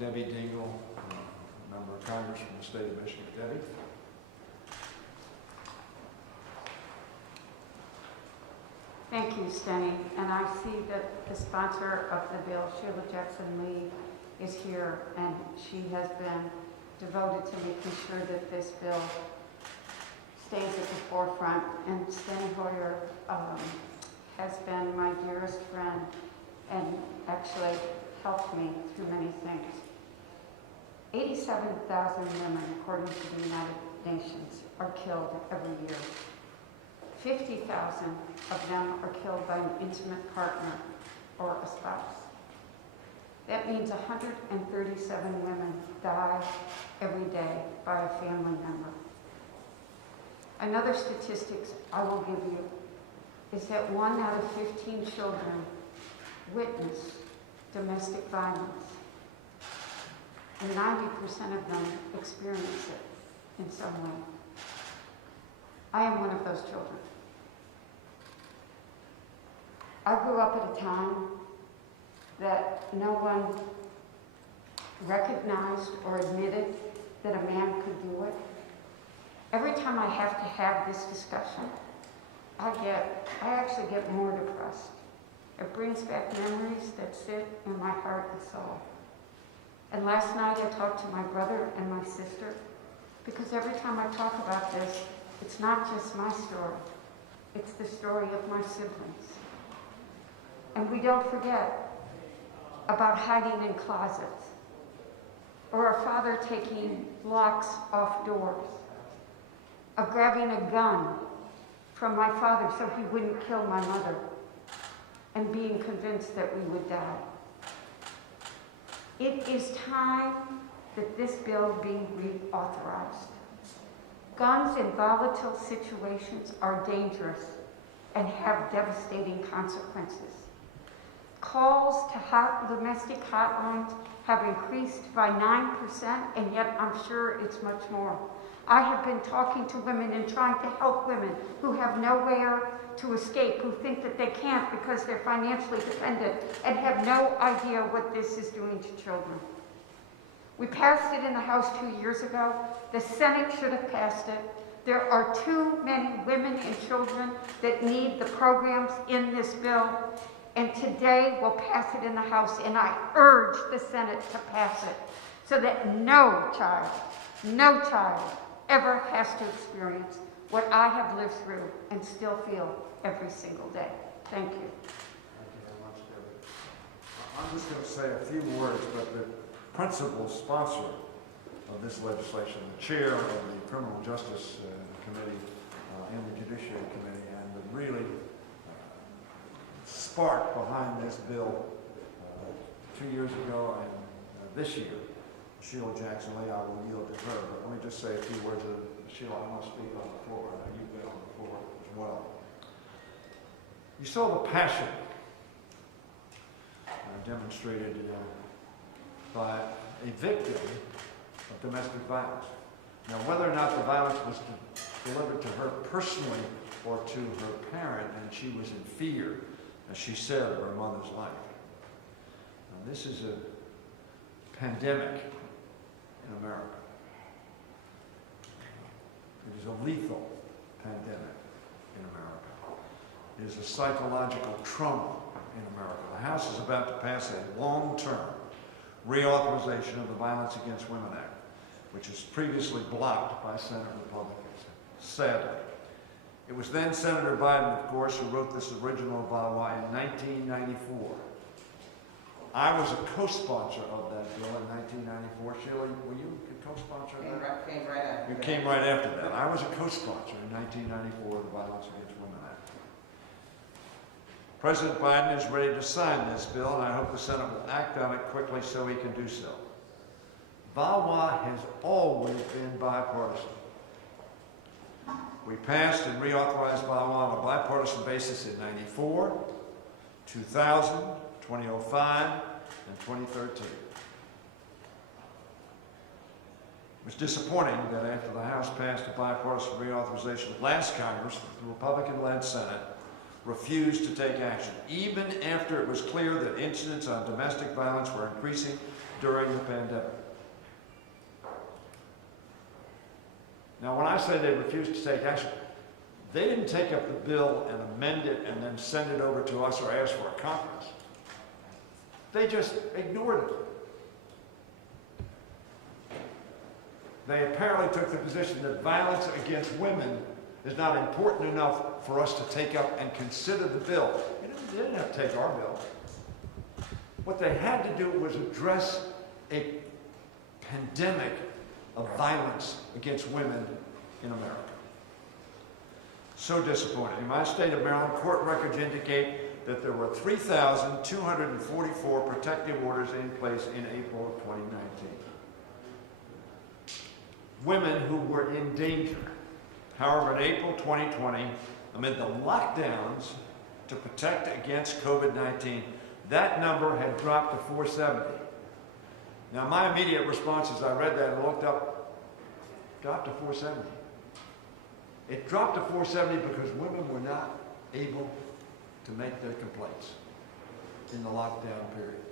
Debbie Dingell, member of Congress from the state of Michigan. Debbie? Thank you, Steny. And I see that the sponsor of the bill, Sheila Jackson-Lee, is here, and she has been devoted to making sure that this bill stays at the forefront. And Steny Hoyer has been my dearest friend and actually helped me through many things. 87,000 women, according to the United Nations, are killed every year. 50,000 of them are killed by an intimate partner or a spouse. That means 137 women die every day by a family member. Another statistics I will give you is that 1 out of 15 children witness domestic violence, and 90% of them experience it in some way. I am one of those children. I grew up at a time that no one recognized or admitted that a man could do it. Every time I have to have this discussion, I actually get more depressed. It brings back memories that sit in my heart and soul. And last night I talked to my brother and my sister, because every time I talk about this, it's not just my story, it's the story of my siblings. And we don't forget about hiding in closets, or our father taking locks off doors, of grabbing a gun from my father so he wouldn't kill my mother, and being convinced that we would die. It is time that this bill be reauthorized. Guns in volatile situations are dangerous and have devastating consequences. Calls to domestic hotlines have increased by 9%, and yet I'm sure it's much more. I have been talking to women and trying to help women who have nowhere to escape, who think that they can't because they're financially dependent and have no idea what this is doing to children. We passed it in the House 2 years ago. The Senate should have passed it. There are too many women and children that need the programs in this bill, and today we'll pass it in the House, and I urge the Senate to pass it so that no child ever has to experience what I have lived through and still feel every single day. Thank you. Thank you very much, Debbie. I'm just going to say a few words, but the principal sponsor of this legislation, the chair of the Criminal Justice Committee and the Judiciary Committee, and the really spark behind this bill 2 years ago and this year, Sheila Jackson-Lee. I will yield to her, but let me just say a few words. Sheila, I want to speak on the floor. I know you've been on the floor as well. You saw the passion demonstrated by a victim of domestic violence. Now, whether or not the violence was delivered to her personally or to her parent, and she was in fear, as she said, of her mother's life. Now, this is a pandemic in America. It is a lethal pandemic in America. It is a psychological trauma in America. The House is about to pass a long-term reauthorization of the Violence Against Women Act, which was previously blocked by Senate Republicans, sadly. It was then Senator Biden, of course, who wrote this original bylaw in 1994. I was a co-sponsor of that bill in 1994. Sheila, were you a co-sponsor of that? Came right after You that. came right after that. I was a co-sponsor in 1994 of the Violence Against Women Act. President Biden is ready to sign this bill, and I hope the Senate will act on it quickly so he can do so. VAWA has always been bipartisan. We passed and reauthorized VAWA on a bipartisan basis in 94, 2000, 2005, and 2013. It was disappointing that after the House passed a bipartisan reauthorization last Congress, the Republican-led Senate refused to take action, even after it was clear that incidents on domestic violence were increasing during the pandemic. Now, when I say they refused to take action, they didn't take up the bill and amend it and then send it over to us or ask for a conference. They just ignored it. They apparently took the position that violence against women is not important enough for us to take up and consider the bill. They didn't have to take our bill. What they had to do was address a pandemic of violence against women in America. So disappointing. In my state of Maryland, court records indicate that there were 3,244 protective orders in place in April of 2019. Women who were in danger. However, in April 2020, amid the lockdowns to protect against COVID-19, that number had dropped to 470. Now, my immediate response as I read that and looked up, dropped to 470. It dropped to 470 because women were not able to make their complaints in the lockdown period.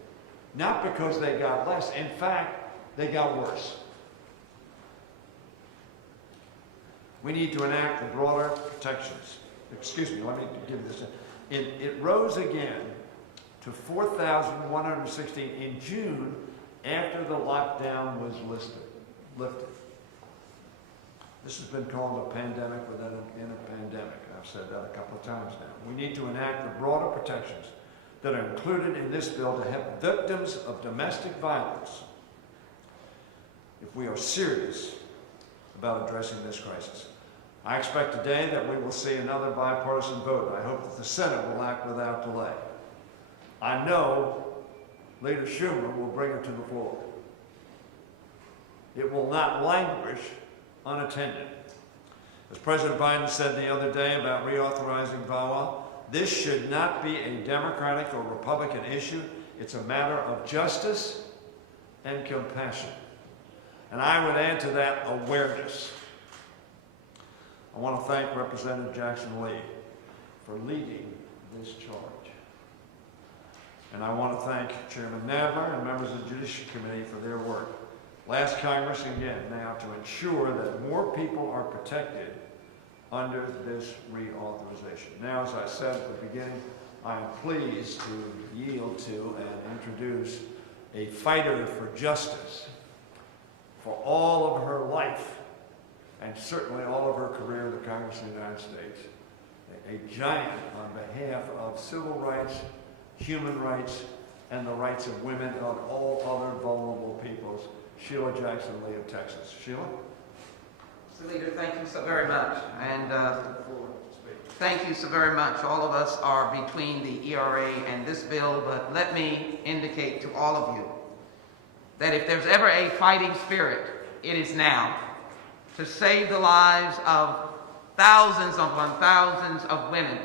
Not because they got less. In fact, they got worse. We need to enact the broader protections. Excuse me, let me give this. It rose again to 4,116 in June after the lockdown was lifted. This has been called a pandemic within a pandemic. I've said that a couple of times now. We need to enact the broader protections that are included in this bill to help victims of domestic violence if we are serious about addressing this crisis. I expect today that we will see another bipartisan vote. I hope that the Senate will act without delay. I know Leader Schumer will bring it to the floor. It will not languish unattended. As President Biden said the other day about reauthorizing VAWA, this should not be a Democratic or Republican issue. It's a matter of justice and compassion. And I would add to that awareness. I want to thank Representative Jackson Lee for leading this charge. And I want to thank Chairman Nadler and members of the Judiciary Committee for their work. Last Congress again now to ensure that more people are protected under this reauthorization. Now, as I said at the beginning, I am pleased to yield to and introduce a fighter for justice for all of her life and certainly all of her career in the Congress of the United States, a giant on behalf of civil rights, human rights, and the rights of women and all other vulnerable peoples, Sheila Jackson Lee of Texas. Sheila? Mr. Leader, thank you so very much. And thank you so very much. All of us are between the ERA and this bill, but let me indicate to all of you that if there's ever a fighting spirit, it is now to save the lives of thousands upon thousands of women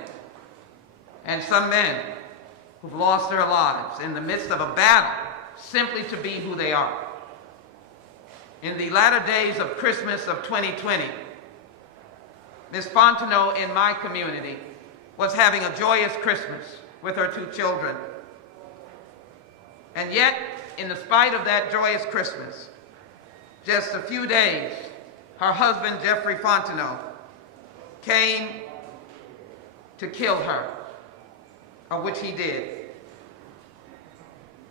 and some men who've lost their lives in the midst of a battle simply to be who they are. In the latter days of Christmas of 2020, Ms. Fontenot in my community was having a joyous Christmas with her 2 children. And yet, in spite of that joyous Christmas, just a few days, her husband, Jeffrey Fontenot, came to kill her, of which he did.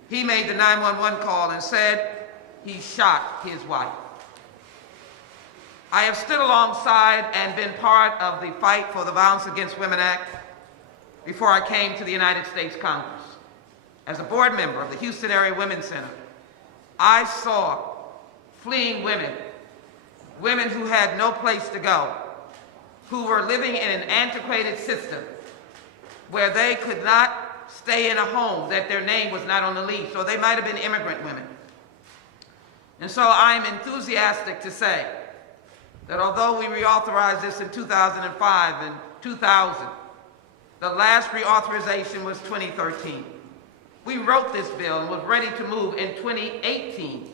He made the 911 call and said he shot his wife. I have stood alongside and been part of the fight for the Violence Against Women Act before I came to the United States Congress. As a board member of the Houston Area Women's Center, I saw fleeing women, women who had no place to go, who were living in an antiquated system where they could not stay in a home, that their name was not on the lease, or they might have been immigrant women. And so I'm enthusiastic to say that although we reauthorized this in 2005 and 2000, the last reauthorization was 2013. We wrote this bill and was ready to move in 2018,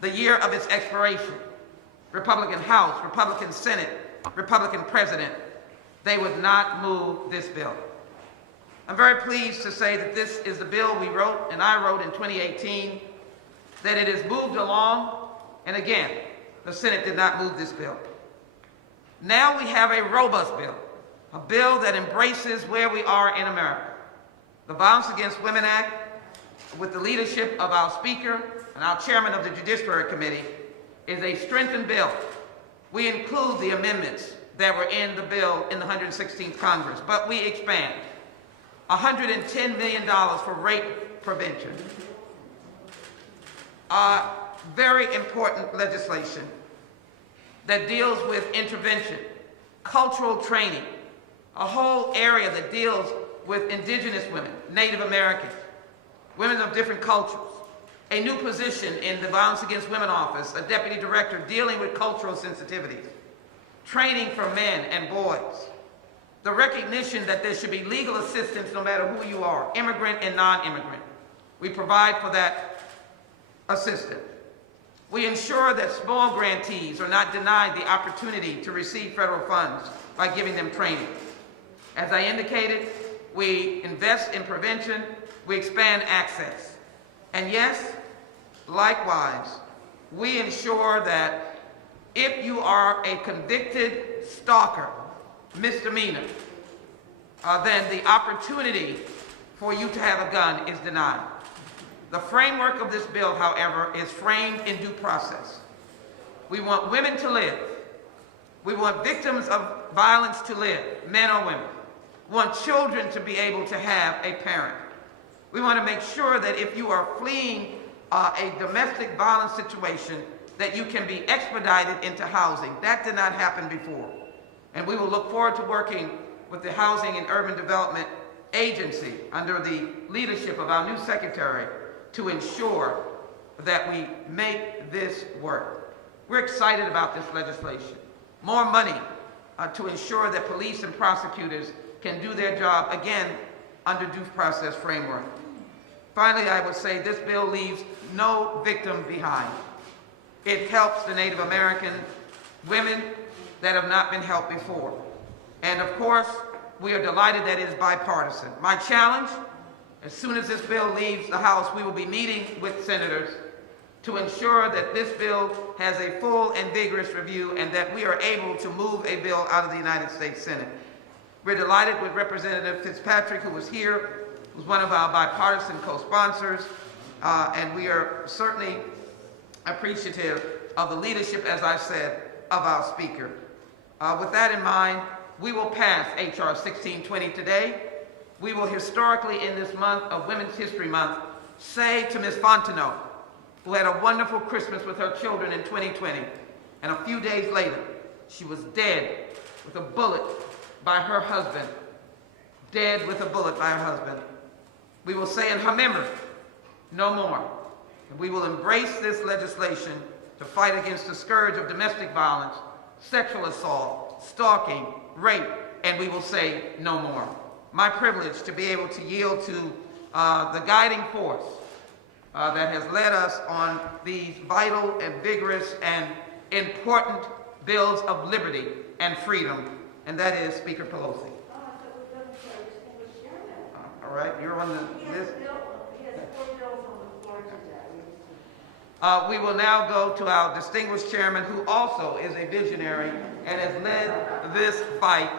the year of its expiration. Republican House, Republican Senate, Republican President, they would not move this bill. I'm very pleased to say that this is the bill we wrote and I wrote in 2018 that it is moved along, and again, the Senate did not move this bill. Now we have a robust bill, a bill that embraces where we are in America. The Violence Against Women Act, with the leadership of our Speaker and our Chairman of the Judiciary Committee, is a strengthened bill. We include the amendments that were in the bill in the 116th Congress, but we expand $110 million for rape prevention. Very important legislation that deals with intervention, cultural training, a whole area that deals with indigenous women, Native Americans, women of different cultures, a new position in the Violence Against Women Office, a deputy director dealing with cultural sensitivities, training for men and boys, the recognition that there should be legal assistance no matter who you are, immigrant and non-immigrant. We provide for that assistance. We ensure that small grantees are not denied the opportunity to receive federal funds by giving them training. As I indicated, we invest in prevention, we expand access. And yes, likewise, we ensure that if you are a convicted stalker, misdemeanor, then the opportunity for you to have a gun is denied. The framework of this bill, however, is framed in due process. We want women to live. We want victims of violence to live, men or women. We want children to be able to have a parent. We want to make sure that if you are fleeing a domestic violence situation, that you can be expedited into housing. That did not happen before. And we will look forward to working with the Housing and Urban Development Agency under the leadership of our new secretary to ensure that we make this work. We're excited about this legislation. More money to ensure that police and prosecutors can do their job, again, under due process framework. Finally, I would say this bill leaves no victim behind. It helps the Native American women that have not been helped before. And of course, we are delighted that it is bipartisan. My challenge, as soon as this bill leaves the House, we will be meeting with senators to ensure that this bill has a full and vigorous review and that we are able to move a bill out of the United States Senate. We're delighted with Representative Fitzpatrick, who was here, who's one of our bipartisan co-sponsors, and we are certainly appreciative of the leadership, as I said, of our Speaker. With that in mind, we will pass H.R. 1620 today. We will historically, in this month of Women's History Month, say to Ms. Fontenot, who had a wonderful Christmas with her children in 2020, and a few days later, she was dead with a bullet by her husband, dead with a bullet by her husband. We will say in her memory, no more. And we will embrace this legislation to fight against the scourge of domestic violence, sexual assault, stalking, rape, and we will say no more. My privilege to be able to yield to the guiding force that has led us on these vital and vigorous and important bills of liberty and freedom, and that is Speaker Pelosi. All right, you're on the list. He has 4 bills on the floor today. We will now go to our distinguished chairman, who also is a visionary and has led this fight.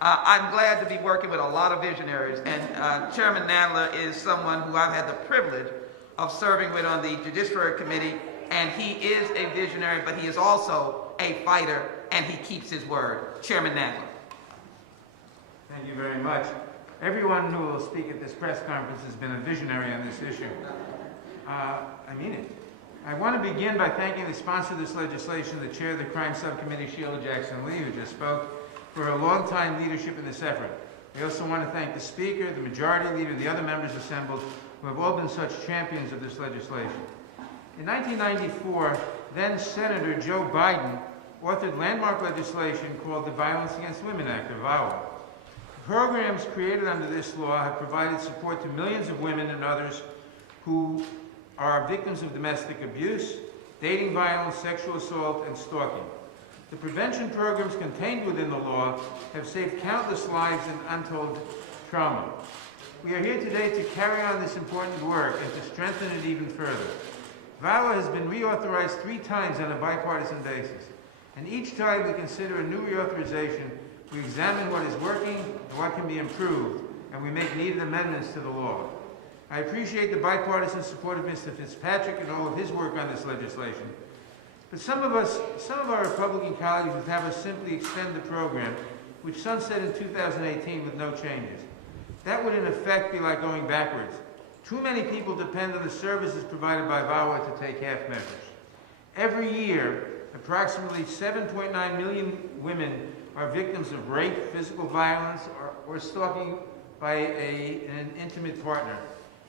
I'm glad to be working with a lot of visionaries, and Chairman Nadler is someone who I've had the privilege of serving with on the Judiciary Committee, and he is a visionary, but he is also a fighter, and he keeps his word. Chairman Nadler. Thank you very much. Everyone who will speak at this press conference has been a visionary on this issue. I mean it. I want to begin by thanking the sponsor of this legislation, the chair of the Crime Subcommittee, Sheila Jackson-Lee, who just spoke, for her long-time leadership in this effort. We also want to thank the Speaker, the Majority Leader, and the other members assembled who have all been such champions of this legislation. In 1994, then-Senator Joe Biden authored landmark legislation called the Violence Against Women Act, or VAWA. Programs created under this law have provided support to millions of women and others who are victims of domestic abuse, dating violence, sexual assault, and stalking. The prevention programs contained within the law have saved countless lives and untold trauma. We are here today to carry on this important work and to strengthen it even further. VAWA has been reauthorized 3 times on a bipartisan basis. And each time we consider a new reauthorization, we examine what is working and what can be improved, and we make needed amendments to the law. I appreciate the bipartisan support of Mr. Fitzpatrick and all of his work on this legislation. But some of our Republican colleagues would have us simply extend the program, which sunset in 2018 with no changes. That would in effect be like going backwards. Too many people depend on the services provided by VAWA to take half measures. Every year, approximately 7.9 million women are victims of rape, physical violence, or stalking by an intimate partner.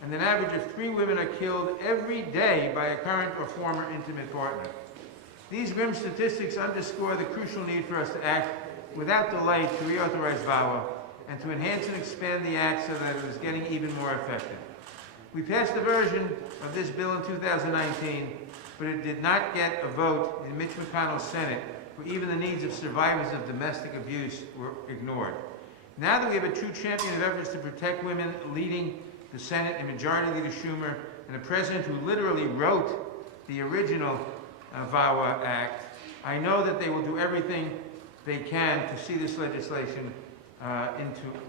And an average of 3 women are killed every day by a current or former intimate partner. These grim statistics underscore the crucial need for us to act without delay to reauthorize VAWA and to enhance and expand the act so that it is getting even more effective. We passed a version of this bill in 2019, but it did not get a vote in Mitch McConnell's Senate, where even the needs of survivors of domestic abuse were ignored. Now that we have a true champion of efforts to protect women leading the Senate and Majority Leader Schumer, and a president who literally wrote the original VAWA Act, I know that they will do everything they can to see this legislation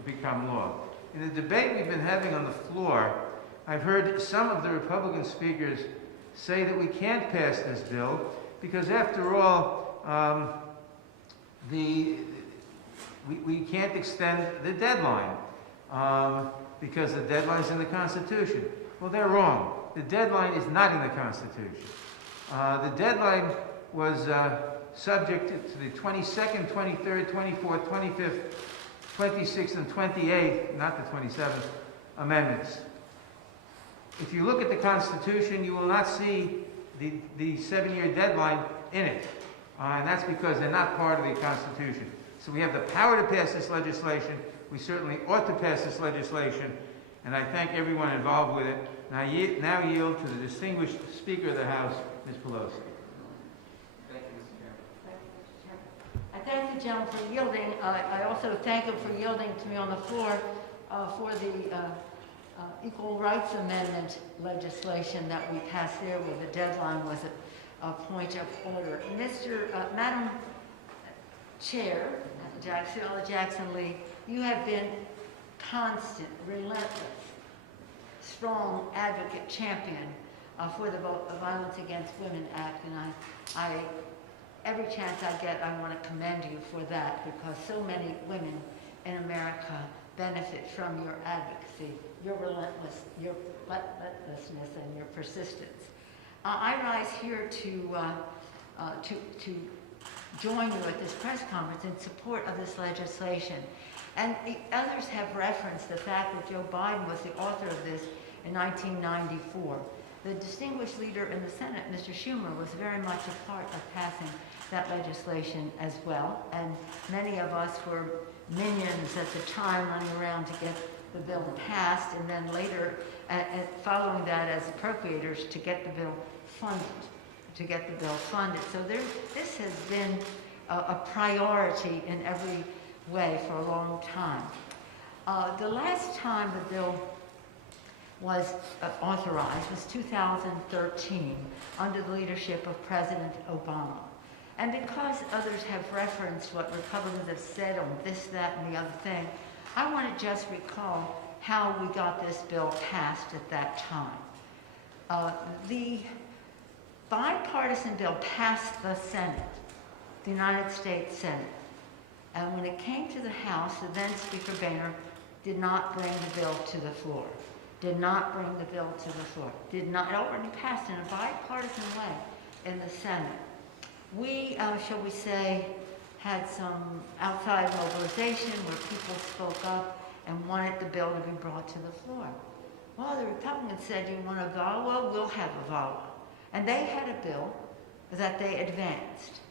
become law. In the debate we've been having on the floor, I've heard some of the Republican speakers say that we can't pass this bill because, after all, we can't extend the deadline because the deadline's in the Constitution. Well, they're wrong. The deadline is not in the Constitution. The deadline was subject to the 22nd, 23rd, 24th, 25th, 26th, and 28th, not the 27th, amendments. If you look at the Constitution, you will not see the 7-year deadline in it. And that's because they're not part of the Constitution. So we have the power to pass this legislation. We certainly ought to pass this legislation. And I thank everyone involved with it. And I now yield to the distinguished Speaker of the House, Ms. Pelosi. Thank you, Mr. Chairman. I thank the gentleman for yielding. I also thank him for yielding to me on the floor for the Equal Rights Amendment legislation that we passed there, where the deadline was a point of order. Madam Chair, Jackson Lee, you have been constant, relentless, strong advocate, champion for the Violence Against Women Act, and every chance I get, I want to commend you for that, because so many women in America benefit from your advocacy, your relentlessness, and your persistence. I rise here to join you at this press conference in support of this legislation. And others have referenced the fact that Joe Biden was the author of this in 1994. The distinguished leader in the Senate, Mr. Schumer, was very much a part of passing that legislation as well. And many of us were minions at the time, running around to get the bill passed, and then later, following that as appropriators, to get the bill funded. So this has been a priority in every way for a long time. The last time the bill was authorized was 2013 under the leadership of President Obama. And because others have referenced what Republicans have said on this, that, and the other thing, I want to just recall how we got this bill passed at that time. The bipartisan bill passed the Senate, the United States Senate. And when it came to the House, the then Speaker Boehner did not bring the bill to the floor. It already passed in a bipartisan way in the Senate. We, shall we say, had some outside mobilization where people spoke up and wanted the bill to be brought to the floor. Well, the Republicans said, you want a VAWA? We'll have a VAWA. And they had a bill that they advanced.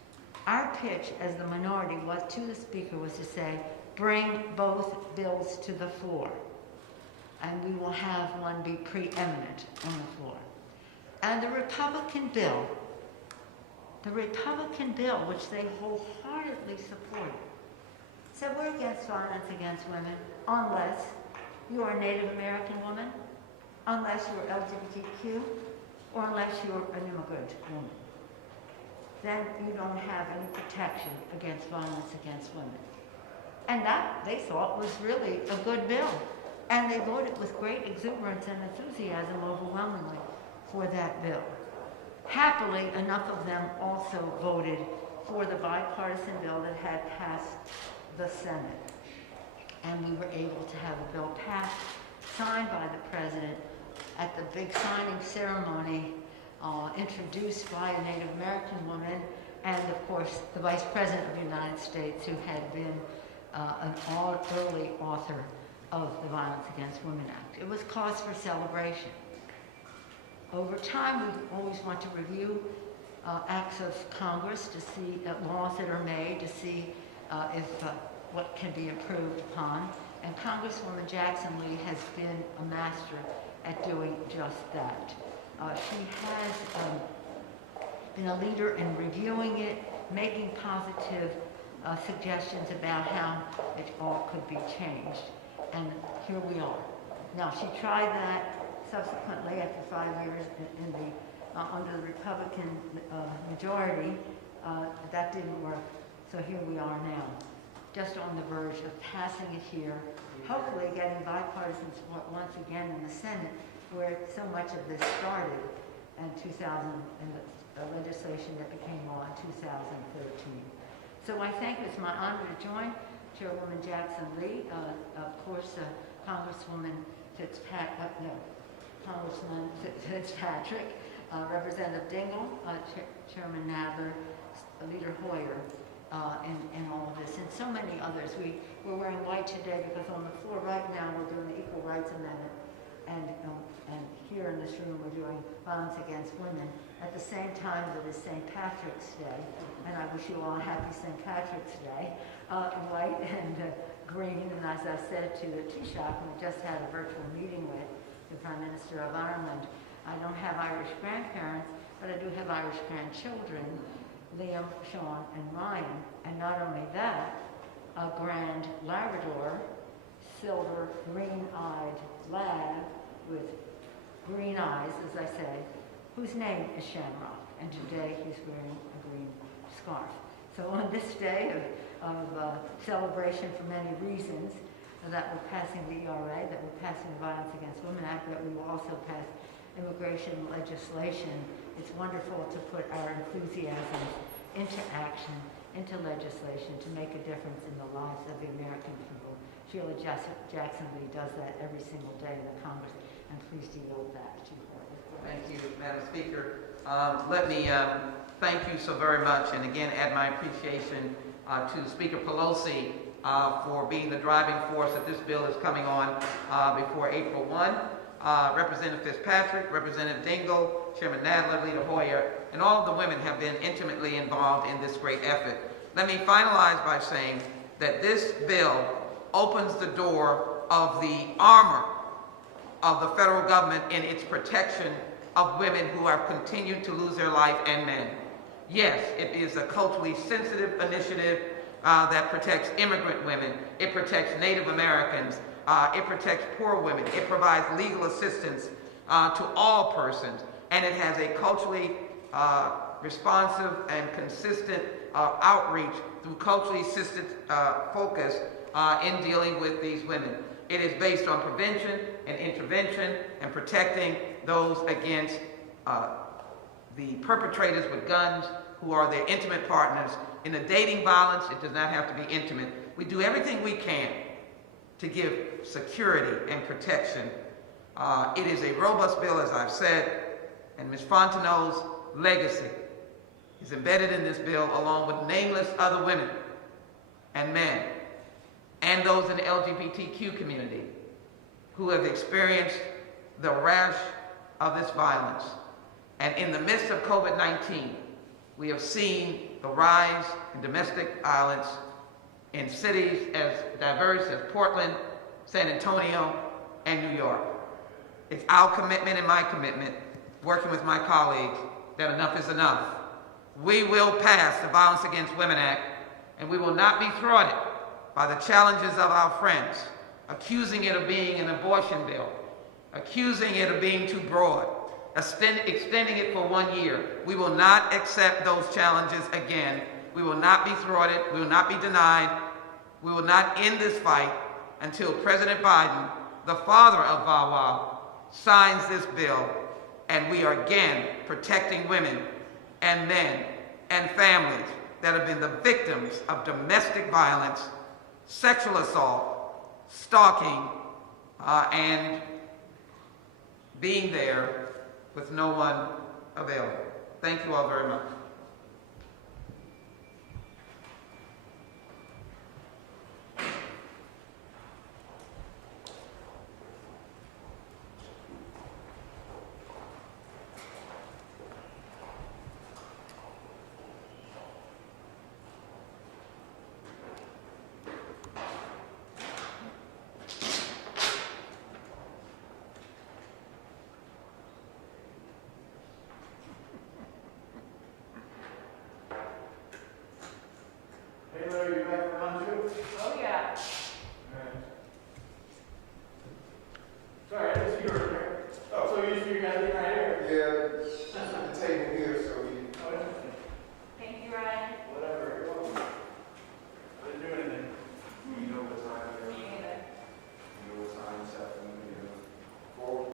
Our pitch as the minority was to the Speaker was to say, bring both bills to the floor, and we will have one be preeminent on the floor. And the Republican bill, which they wholeheartedly supported, said we're against violence against women unless you are a Native American woman, unless you're LGBTQ, or unless you're an immigrant woman. Then you don't have any protection against violence against women. And that, they thought, was really a good bill. And they voted with great exuberance and enthusiasm overwhelmingly for that bill. Happily, enough of them also voted for the bipartisan bill that had passed the Senate. And we were able to have the bill passed, signed by the president at the big signing ceremony, introduced by a Native American woman, and of course the Vice President of the United States, who had been an early author of the Violence Against Women Act. It was cause for celebration. Over time, we always want to review acts of Congress to see laws that are made, to see what can be improved upon. And Congresswoman Jackson Lee has been a master at doing just that. She has been a leader in reviewing it, making positive suggestions about how it all could be changed. And here we are. Now, she tried that subsequently after 5 years in the, under the Republican majority. That didn't work. So here we are now, just on the verge of passing it here, hopefully getting bipartisan support once again in the Senate, where so much of this started in 2000, in the legislation that became law in 2013. So I think it's my honor to join Chairwoman Jackson Lee, of course, Congresswoman Congressman Fitzpatrick, Representative Dingell, Chairman Nadler, Leader Hoyer, and all of this, and so many others. We're wearing white today because on the floor right now we're doing the Equal Rights Amendment, and here in this room we're doing violence against women. At the same time that is St. Patrick's Day, and I wish you all a happy St. Patrick's Day, white and green, and as I said to the Taoiseach, we just had a virtual meeting with the Prime Minister of Ireland. I don't have Irish grandparents, but I do have Irish grandchildren, Liam, Sean, and Ryan. And not only that, a grand Labrador, silver, green-eyed lad with green eyes, as I say, whose name is Shamrock, and today he's wearing a green scarf. So on this day of celebration for many reasons, that we're passing the ERA, that we're passing the Violence Against Women Act, that we will also pass immigration legislation, it's wonderful to put our enthusiasm into action, into legislation, to make a difference in the lives of the American people. Sheila Jackson Lee does that every single day in the Congress, and please yield that to her. Thank you, Madam Speaker. Let me thank you so very much, and again add my appreciation to Speaker Pelosi for being the driving force that this bill is coming on before April 1. Representative Fitzpatrick, Representative Dingell, Chairman Nadler, Leader Hoyer, and all of the women have been intimately involved in this great effort. Let me finalize by saying that this bill opens the door of the armor of the federal government in its protection of women who have continued to lose their life and men. Yes, it is a culturally sensitive initiative that protects immigrant women. It protects Native Americans. It protects poor women. It provides legal assistance to all persons. And it has a culturally responsive and consistent outreach through culturally assisted focus in dealing with these women. It is based on prevention and intervention and protecting those against the perpetrators with guns who are their intimate partners. In the dating violence, it does not have to be intimate. We do everything we can to give security and protection. It is a robust bill, as I've said, and Ms. Fontenot's legacy is embedded in this bill along with nameless other women and men and those in the LGBTQ community who have experienced the rash of this violence. And in the midst of COVID-19, we have seen the rise in domestic violence in cities as diverse as Portland, San Antonio, and New York. It's our commitment and my commitment, working with my colleagues, that enough is enough. We will pass the Violence Against Women Act, and we will not be thwarted by the challenges of our friends, accusing it of being an abortion bill, accusing it of being too broad, extending it for 1 year. We will not accept those challenges again. We will not be thwarted. We will not be denied. We will not end this fight until President Biden, the father of VAWA, signs this bill, and we are again protecting women and men and families that have been the victims of domestic violence, sexual assault, stalking, and being there with no one available. Thank you all very much.